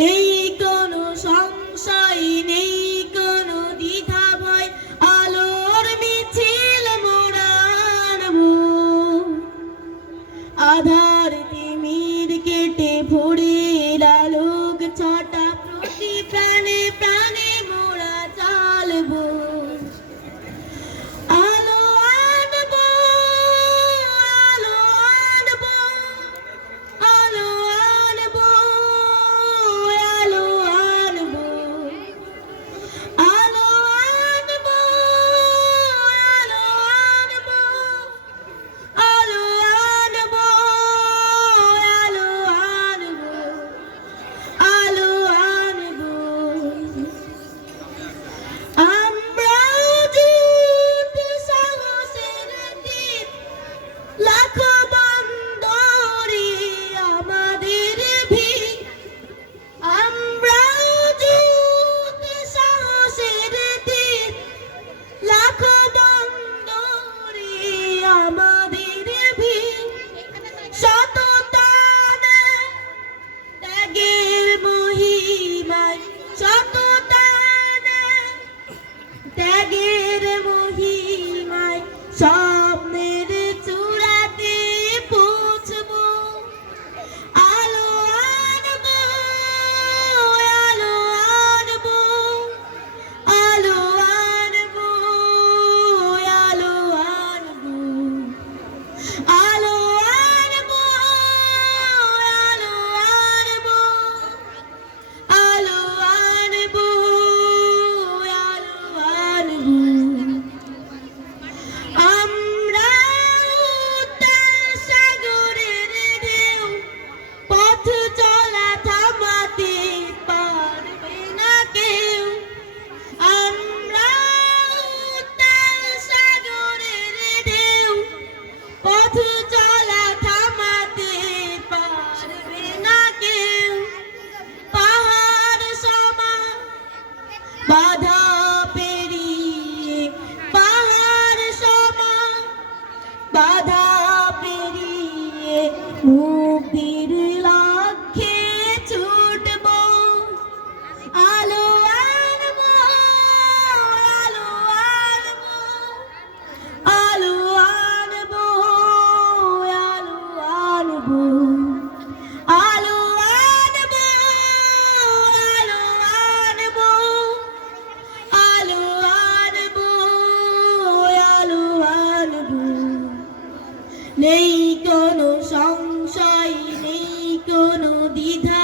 নেই কোনো সংশয়, নেই কোনো দ্বিধা ভয়, আলোর মিছিল মোরা আনবো। আধার তিমির কেটে ভোরের আলোক ছটা, প্রতি প্রাণে প্রাণে মোরা চালবো। আলো আনবো, আলো আনবো, আলো আনবো, আলো আনবো, আলো আনবো, আলো আনবো, আলো আনবো, আলো আনবো, আলো আনবো। আমরাও জুট সাহসের তীর, লাখো বন্দরে আমাদের ভিড়। আমরাও জুট সাহসের তীর, লাখো বন্দরে আমাদের ভিড়। সততা ত্যাগের মহিমায়, সততা ত্যাগের মহিমায় স্বপ্নের চূড়াতে পৌঁছবো। আলো আনবো, আলো আনবো, আলো আনবো, আলো আনবো, আলো আনবো, আলো আনবো, আলো আনবো, আলো আনবো। আমরা উত্তাল সাগরের ঢেউ, পথ চলা থামাতে পারবে না কেউ। আমরা উত্তাল সাগরের ঢেউ, পথ চলা থামাতে পারবে না কেউ। পাহাড় সমান বাধা পেরিয়ে, পাহাড় সমান বাধা পেরিয়ে মুক্তির লক্ষ্যে ছুটবো। আলো আনবো, আলো আনবো, আলো আনবো, আলো আনবো, আলো আনবো, আলো আনবো, আলো আনবো, আলো আনবো। নেই কোনো সংশয়, নেই কোনো দ্বিধা